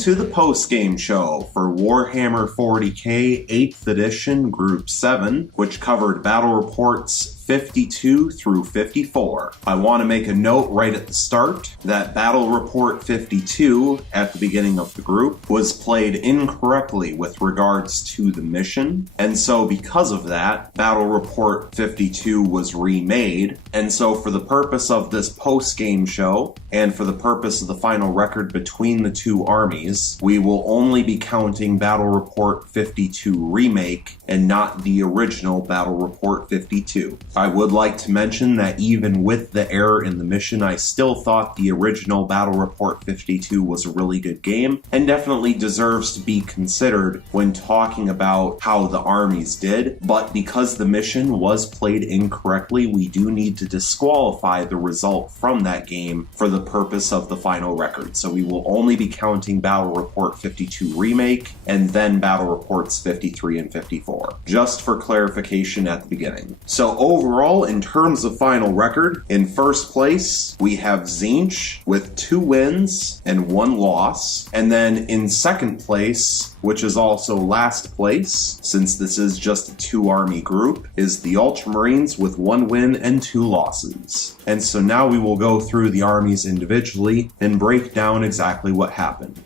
to the post-game show for Warhammer 40k 8th edition Group 7, which covered battle reports 52 through 54. I want to make a note right at the start that Battle Report 52 at the beginning of the group was played incorrectly with regards to the mission, and so because of that, Battle Report 52 was remade, and so for the purpose of this post-game show, and for the purpose of the final record between the two armies, we will only be counting Battle Report 52 Remake and not the original Battle Report 52. I would like to mention that even with the error in the mission, I still thought the original Battle Report 52 was a really good game, and definitely deserves to be considered when talking about how the armies did, but because the mission was played incorrectly, we do need to disqualify the result from that game for the purpose of the final record. So we will only be counting Battle Report 52 Remake, and then Battle Reports 53 and 54, just for clarification at the beginning. So overall, in terms of final record, in first place, we have Tzeentch with 2 wins and 1 loss. And then in second place, which is also last place, since this is just a 2-army group, is the Ultramarines with 1 win and 2 losses. And so now we will go through the armies individually and break down exactly what happened.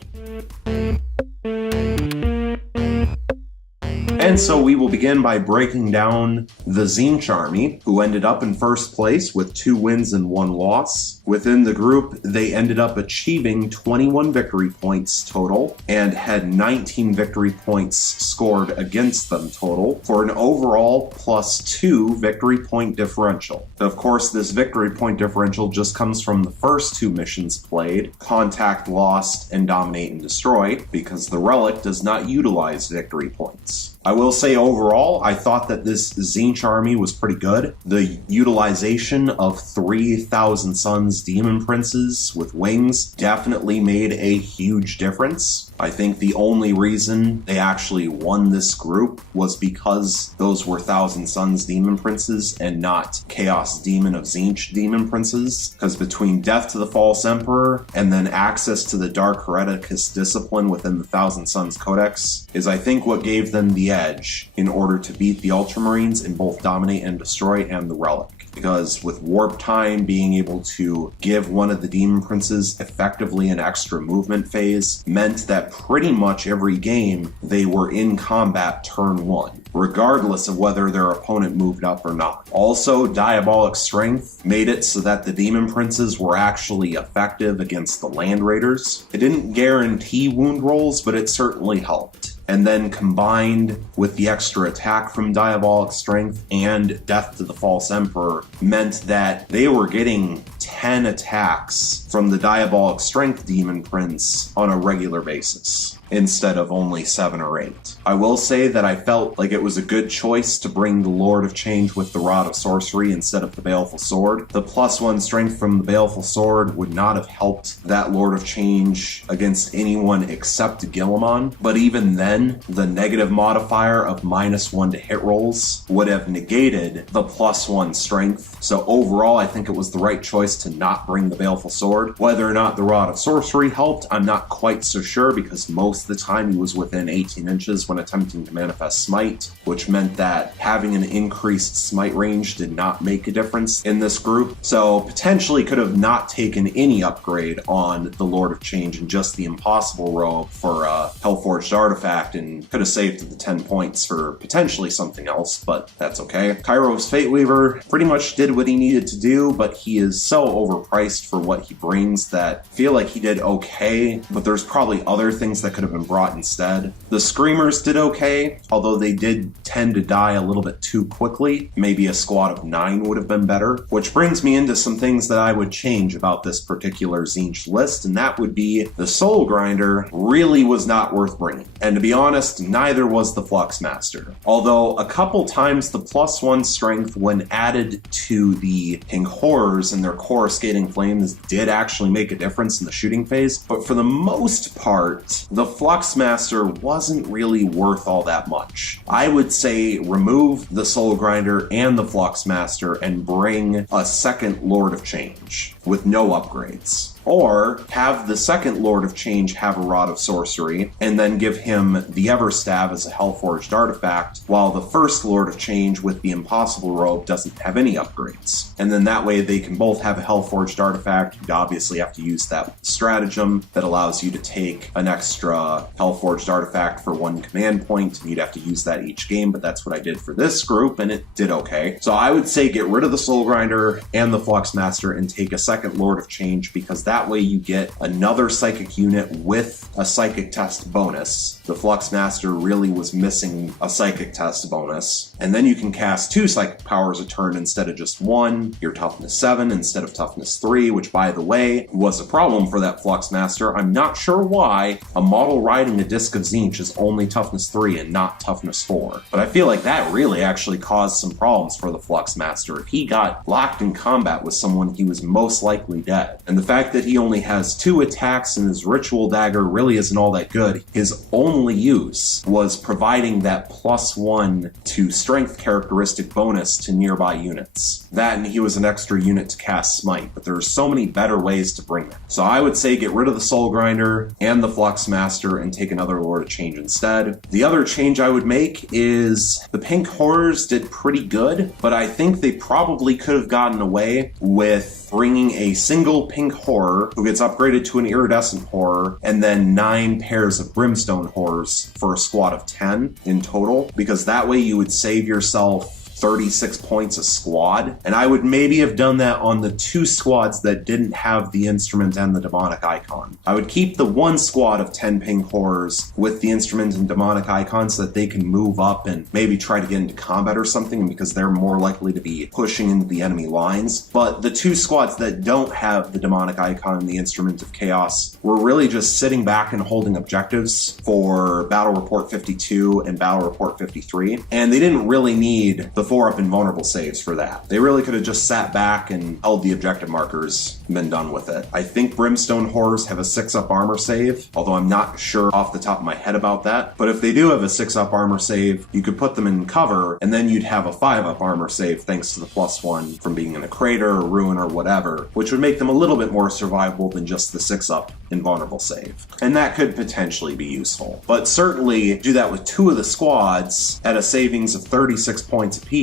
And so we will begin by breaking down the Tzeentch army, who ended up in first place with 2 wins and 1 loss. Within the group, they ended up achieving 21 victory points total and had 19 victory points scored against them total for an overall +2 victory point differential. Of course, this victory point differential just comes from the first 2 missions played, Contact Lost and Dominate and Destroy, because the Relic does not utilize victory points. I will say overall, I thought that this Tzeentch army was pretty good. The utilization of 3,000 Suns Demon Princes with wings definitely made a huge difference. I think the only reason they actually won this group was because those were Thousand Suns Demon Princes and not Chaos Demon of Tzeentch Demon Princes, because between Death to the False Emperor and then access to the Dark Hereticus Discipline within the Thousand Suns Codex is, I think, what gave them the edge in order to beat the Ultramarines in both Dominate and Destroy and the Relic. Because with Warp Time being able to give one of the Demon Princes effectively an extra movement phase meant that pretty much every game they were in combat turn 1, regardless of whether their opponent moved up or not. Also, Diabolic Strength made it so that the Demon Princes were actually effective against the Land Raiders. It didn't guarantee wound rolls, but it certainly helped. And then combined with the extra attack from Diabolic Strength and Death to the False Emperor meant that they were getting 10 attacks from the Diabolic Strength Demon Prince on a regular basis, instead of only 7 or 8. I will say that I felt like it was a good choice to bring the Lord of Change with the Rod of Sorcery instead of the Baleful Sword. The +1 strength from the Baleful Sword would not have helped that Lord of Change against anyone except Guilliman, but even then, the negative modifier of -1 to hit rolls would have negated the +1 strength. So overall, I think it was the right choice to not bring the Baleful Sword. Whether or not the Rod of Sorcery helped, I'm not quite so sure, because most of the time he was within 18 inches when attempting to manifest Smite, which meant that having an increased Smite range did not make a difference in this group. So potentially could have not taken any upgrade on the Lord of Change and just the Impossible Robe for Hellforged Artifact, and could have saved the 10 points for potentially something else, but that's okay. Kairos Fateweaver pretty much did what he needed to do, but he is so overpriced for what he brings that I feel like he did okay, but there's probably other things that could have been brought instead. The Screamers did okay, although they did tend to die a little bit too quickly. Maybe a squad of 9 would have been better, which brings me into some things that I would change about this particular Tzeentch list, and that would be the Soul Grinder really was not worth bringing. And to be honest, neither was the Fluxmaster. Although a couple times the +1 strength when added to the King Horrors and their Coruscating Flames did actually make a difference in the shooting phase, but for the most part, the Fluxmaster wasn't really worth all that much. I would say remove the Soul Grinder and the Fluxmaster and bring a second Lord of Change with no upgrades. or have the second Lord of Change have a Rod of Sorcery, and then give him the Everstav as a Hellforged artifact, while the first Lord of Change with the Impossible Robe doesn't have any upgrades. And then that way they can both have a Hellforged artifact. You'd obviously have to use that stratagem that allows you to take an extra Hellforged artifact for 1 command point. You'd have to use that each game, but that's what I did for this group, and it did okay. So I would say get rid of the Soul Grinder and the Fluxmaster and take a second Lord of Change, because that way you get another Psychic unit with a Psychic test bonus. The Fluxmaster really was missing a Psychic test bonus. And then you can cast 2 Psychic powers a turn instead of just 1. Your Toughness 7 instead of Toughness 3, which, by the way, was a problem for that Fluxmaster. I'm not sure why a model riding a Disc of Tzeentch is only Toughness 3 and not Toughness 4. But I feel like that really actually caused some problems for the Fluxmaster. If he got locked in combat with someone, he was most likely dead. And the fact that he only has 2 attacks and his Ritual Dagger really isn't all that good. His only use was providing that +1 to strength characteristic bonus to nearby units. That, and he was an extra unit to cast Smite, but there are so many better ways to bring that. So I would say get rid of the Soul Grinder and the Fluxmaster and take another Lord of Change instead. The other change I would make is the Pink Horrors did pretty good, but I think they probably could have gotten away with bringing a single Pink Horror who gets upgraded to an Iridescent Horror, and then 9 pairs of Brimstone Horrors for a squad of 10 in total, because that way you would save yourself 36 points a squad. And I would maybe have done that on the 2 squads that didn't have the instrument and the demonic icon. I would keep the 1 squad of 10 Pink Horrors with the instrument and demonic icon so that they can move up and maybe try to get into combat or something, because they're more likely to be pushing into the enemy lines. But the 2 squads that don't have the demonic icon and the instrument of chaos were really just sitting back and holding objectives for Battle Report 52 and Battle Report 53. And they didn't really need the 4-up invulnerable saves for that. They really could have just sat back and held the objective markers and been done with it. I think Brimstone Horrors have a 6-up armor save, although I'm not sure off the top of my head about that. But if they do have a 6-up armor save, you could put them in cover, and then you'd have a 5-up armor save thanks to the +1 from being in a crater or ruin or whatever, which would make them a little bit more survivable than just the 6-up invulnerable save. And that could potentially be useful. But certainly do that with 2 of the squads at a savings of 36 points apiece,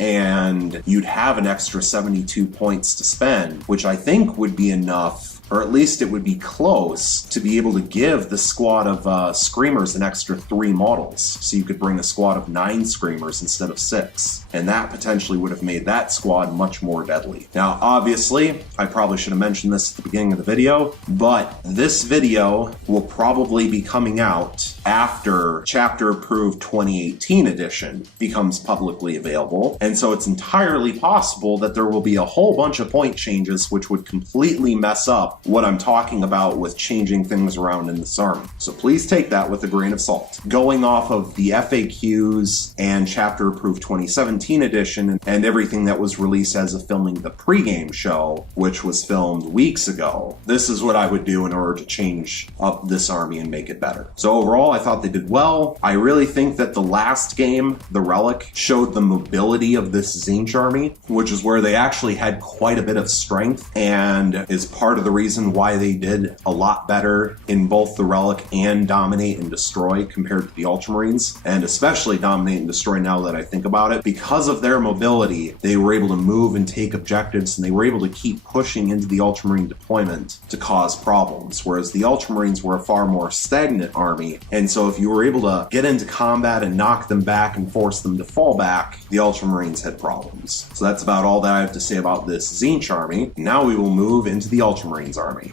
and you'd have an extra 72 points to spend, which I think would be enough, or at least it would be close, to be able to give the squad of Screamers an extra 3 models. So you could bring a squad of 9 Screamers instead of 6. And that potentially would have made that squad much more deadly. Now, obviously, I probably should have mentioned this at the beginning of the video, but this video will probably be coming out after Chapter Approved 2018 edition becomes publicly available. And so it's entirely possible that there will be a whole bunch of point changes which would completely mess up what I'm talking about with changing things around in this army. So please take that with a grain of salt. Going off of the FAQs and Chapter Approved 2017 edition and everything that was released as of filming the pregame show, which was filmed weeks ago, this is what I would do in order to change up this army and make it better. So overall, I thought they did well. I really think that the last game, the Relic, showed the mobility of this Tzeentch army, which is where they actually had quite a bit of strength, and is part of the reason why they did a lot better in both the Relic and Dominate and Destroy compared to the Ultramarines, and especially Dominate and Destroy now that I think about it. Because of their mobility, they were able to move and take objectives, and they were able to keep pushing into the Ultramarine deployment to cause problems, whereas the Ultramarines were a far more stagnant army, and so if you were able to get into combat and knock them back and force them to fall back, the Ultramarines had problems. So that's about all that I have to say about this Tzeentch army. Now we will move into the Ultramarines army.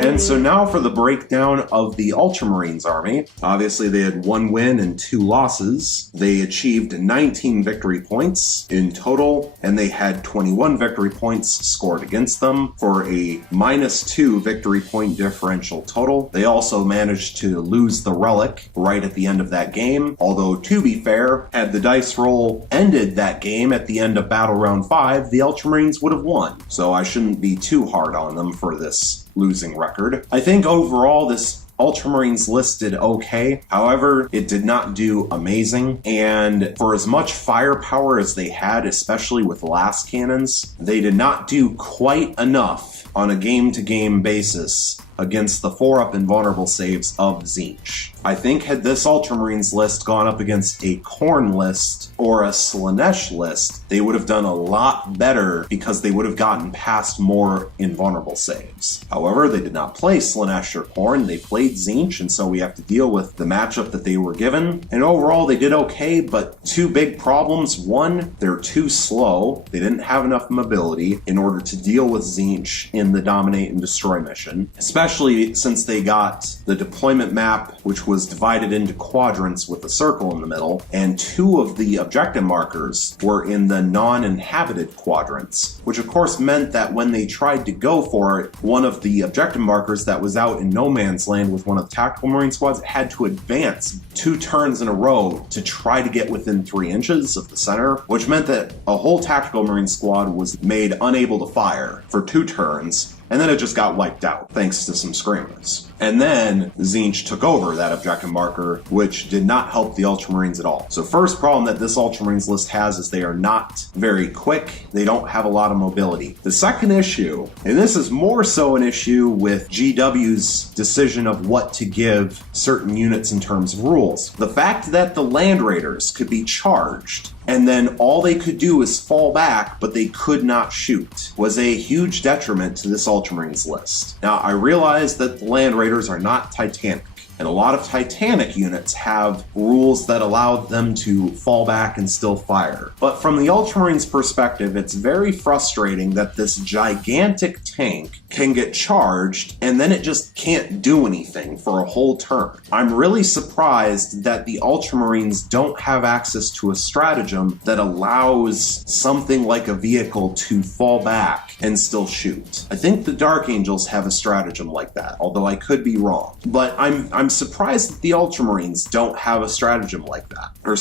And so now for the breakdown of the Ultramarines army. Obviously they had 1 win and 2 losses. They achieved 19 victory points in total, and they had 21 victory points scored against them for a -2 victory point differential total. They also managed to lose the Relic right at the end of that game, although to be fair, had the dice roll ended that game at the end of Battle Round 5, the Ultramarines would have won. So I shouldn't be too hard on them for this losing record. I think overall this Ultramarines listed okay. However, it did not do amazing, and for as much firepower as they had, especially with last cannons, they did not do quite enough on a game-to-game basis against the 4-up invulnerable saves of Tzeentch. I think had this Ultramarines list gone up against a Khorne list or a Slaanesh list, they would have done a lot better because they would have gotten past more invulnerable saves. However, they did not play Slaanesh or Khorne, they played Tzeentch, and so we have to deal with the matchup that they were given. And overall, they did okay, but two big problems. One, they're too slow. They didn't have enough mobility in order to deal with Tzeentch in the Dominate and Destroy mission, especially since they got the deployment map, which was divided into quadrants with a circle in the middle, and two of the objective markers were in the non-inhabited quadrants, which of course meant that when they tried to go for it, one of the objective markers that was out in no man's land with one of the tactical marine squads had to advance 2 turns in a row to try to get within 3 inches of the center, which meant that a whole tactical marine squad was made unable to fire for 2 turns, and then it just got wiped out, thanks to some screamers. And then Tzeentch took over that objective marker, which did not help the Ultramarines at all. So first problem that this Ultramarines list has is they are not very quick. They don't have a lot of mobility. The second issue, and this is more so an issue with GW's decision of what to give certain units in terms of rules. The fact that the Land Raiders could be charged and then all they could do is fall back, but they could not shoot, was a huge detriment to this Ultramarines list. Now, I realize that the Land Raiders are not Titanic, and a lot of Titanic units have rules that allow them to fall back and still fire. But from the Ultramarines' perspective, it's very frustrating that this gigantic tank can get charged and then it just can't do anything for a whole turn. I'm really surprised that the Ultramarines don't have access to a stratagem that allows something like a vehicle to fall back and still shoot. I think the Dark Angels have a stratagem like that, although I could be wrong. But I'm surprised that the Ultramarines don't have a stratagem like that. Or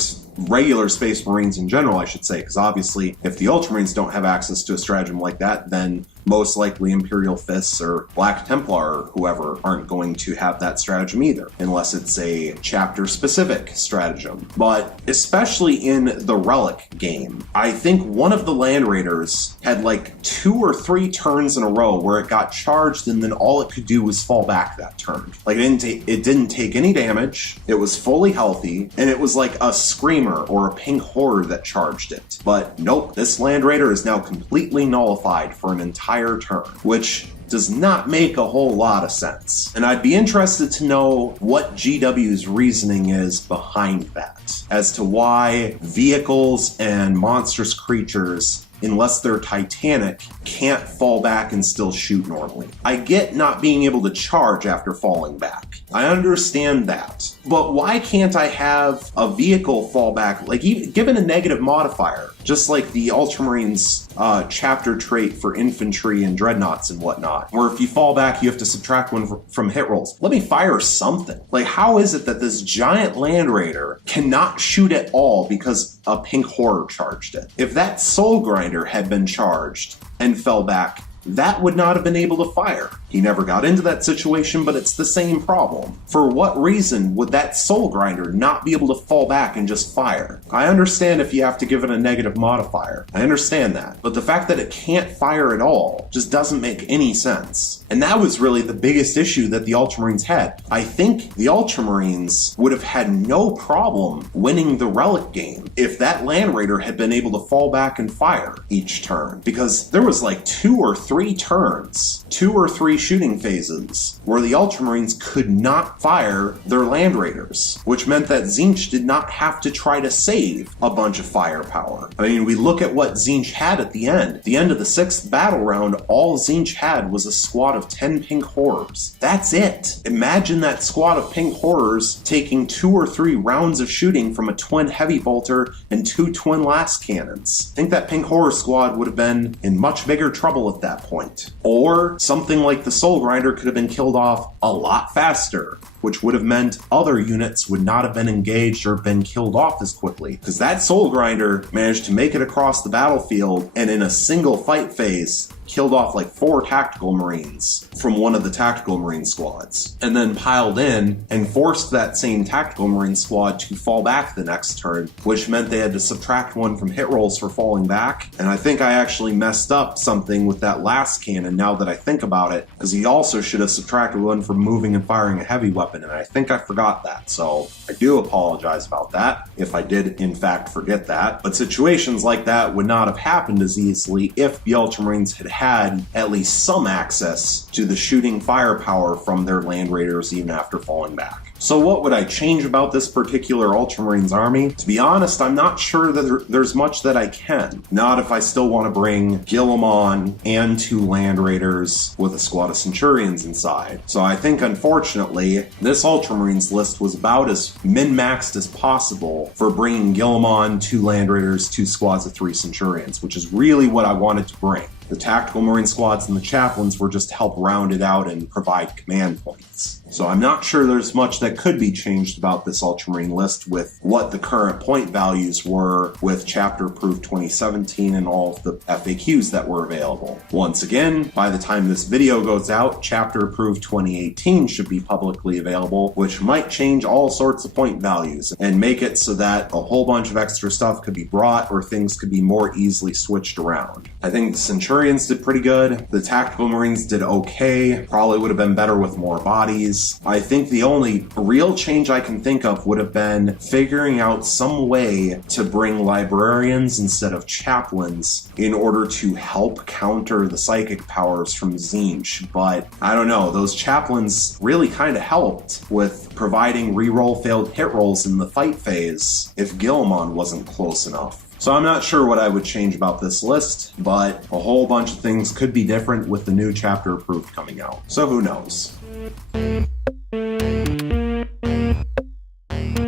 regular Space Marines in general, I should say, because obviously if the Ultramarines don't have access to a stratagem like that, then most likely Imperial Fists or Black Templar or whoever aren't going to have that stratagem either, unless it's a chapter-specific stratagem. But especially in the Relic game, I think one of the Land Raiders had like 2 or 3 turns in a row where it got charged and then all it could do was fall back that turn. Like it didn't take any damage, it was fully healthy, and it was like a Screamer or a Pink Horror that charged it. But nope, this Land Raider is now completely nullified for an entire turn, which does not make a whole lot of sense. And I'd be interested to know what GW's reasoning is behind that, as to why vehicles and monstrous creatures, unless they're Titanic, can't fall back and still shoot normally. I get not being able to charge after falling back. I understand that. But why can't I have a vehicle fall back, like even given a negative modifier, just like the Ultramarines chapter trait for infantry and dreadnoughts and whatnot, where if you fall back, you have to subtract 1 from hit rolls. Let me fire something. Like, how is it that this giant Land Raider cannot shoot at all because a Pink Horror charged it? If that Soul Grinder had been charged and fell back, that would not have been able to fire. He never got into that situation, but it's the same problem. For what reason would that Soul Grinder not be able to fall back and just fire? I understand if you have to give it a negative modifier. I understand that. But the fact that it can't fire at all just doesn't make any sense. And that was really the biggest issue that the Ultramarines had. I think the Ultramarines would have had no problem winning the Relic game if that Land Raider had been able to fall back and fire each turn. Because there was like 2 or 3 turns, 2 or 3 shooting phases, where the Ultramarines could not fire their Land Raiders, which meant that Tzeentch did not have to try to save a bunch of firepower. I mean, we look at what Tzeentch had at the end. At the end of the 6th battle round, all Tzeentch had was a squad of 10 Pink Horrors. That's it. Imagine that squad of Pink Horrors taking 2 or 3 rounds of shooting from a twin heavy bolter and 2 twin last cannons. I think that Pink Horror squad would have been in much bigger trouble at that point. Or something like the Soul Grinder could have been killed off a lot faster which would have meant other units would not have been engaged or been killed off as quickly. Because that Soul Grinder managed to make it across the battlefield and in a single fight phase killed off like 4 tactical marines from one of the tactical marine squads, and then piled in and forced that same tactical marine squad to fall back the next turn, which meant they had to subtract 1 from hit rolls for falling back. And I think I actually messed up something with that last cannon now that I think about it, because he also should have subtracted 1 from moving and firing a heavy weapon, and I think I forgot that. So I do apologize about that if I did in fact forget that. But situations like that would not have happened as easily if the Ultramarines had at least some access to the shooting firepower from their land raiders even after falling back. So what would I change about this particular Ultramarines army? To be honest, I'm not sure that there's much that I can. Not if I still want to bring Guilliman and 2 land raiders with a squad of Centurions inside. So I think, unfortunately, this Ultramarines list was about as min-maxed as possible for bringing Guilliman, 2 land raiders, 2 squads of 3 Centurions, which is really what I wanted to bring. The tactical marine squads and the chaplains were just to help round it out and provide command points. So I'm not sure there's much that could be changed about this Ultramarine list with what the current point values were with Chapter Approved 2017 and all of the FAQs that were available. Once again, by the time this video goes out, Chapter Approved 2018 should be publicly available, which might change all sorts of point values and make it so that a whole bunch of extra stuff could be brought or things could be more easily switched around. I think the Centurions did pretty good. The Tactical Marines did okay. Probably would have been better with more bodies. I think the only real change I can think of would have been figuring out some way to bring librarians instead of chaplains in order to help counter the psychic powers from Tzeentch. But I don't know, those chaplains really kind of helped with providing reroll failed hit rolls in the fight phase if Guilliman wasn't close enough. So I'm not sure what I would change about this list, but a whole bunch of things could be different with the new Chapter Approved coming out. So who knows?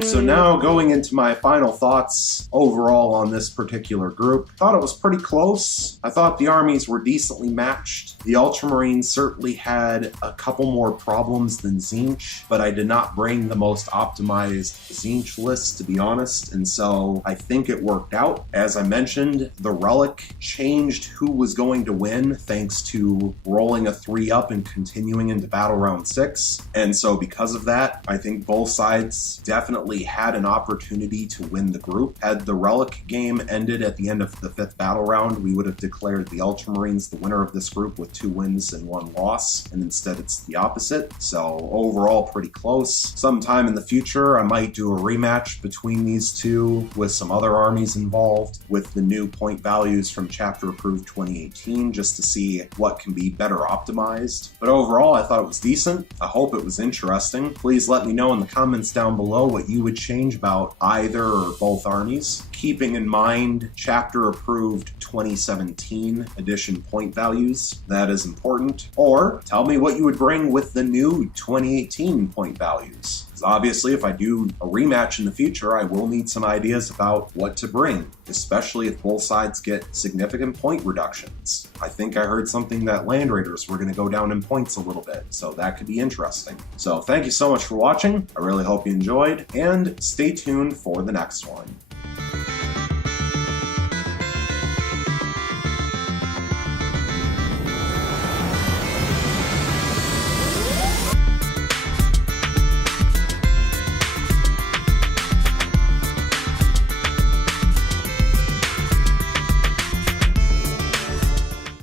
So now going into my final thoughts overall on this particular group, I thought it was pretty close. I thought the armies were decently matched. The Ultramarines certainly had a couple more problems than Tzeentch, but I did not bring the most optimized Tzeentch list, to be honest, and so I think it worked out. As I mentioned, the Relic changed who was going to win thanks to rolling a 3-up and continuing into Battle Round 6, and so because of that, I think both sides definitely had an opportunity to win the group. Had the Relic game ended at the end of the 5th battle round, we would have declared the Ultramarines the winner of this group with 2 wins and 1 loss, and instead it's the opposite. So overall pretty close. Sometime in the future I might do a rematch between these two with some other armies involved with the new point values from Chapter Approved 2018 just to see what can be better optimized. But overall I thought it was decent. I hope it was interesting. Please let me know in the comments down below what you would change about either or both armies, keeping in mind Chapter Approved 2017 edition point values. That is important. Or tell me what you would bring with the new 2018 point values. Obviously, if I do a rematch in the future, I will need some ideas about what to bring, especially if both sides get significant point reductions. I think I heard something that Land Raiders were going to go down in points a little bit, so that could be interesting. So thank you so much for watching. I really hope you enjoyed, and stay tuned for the next one.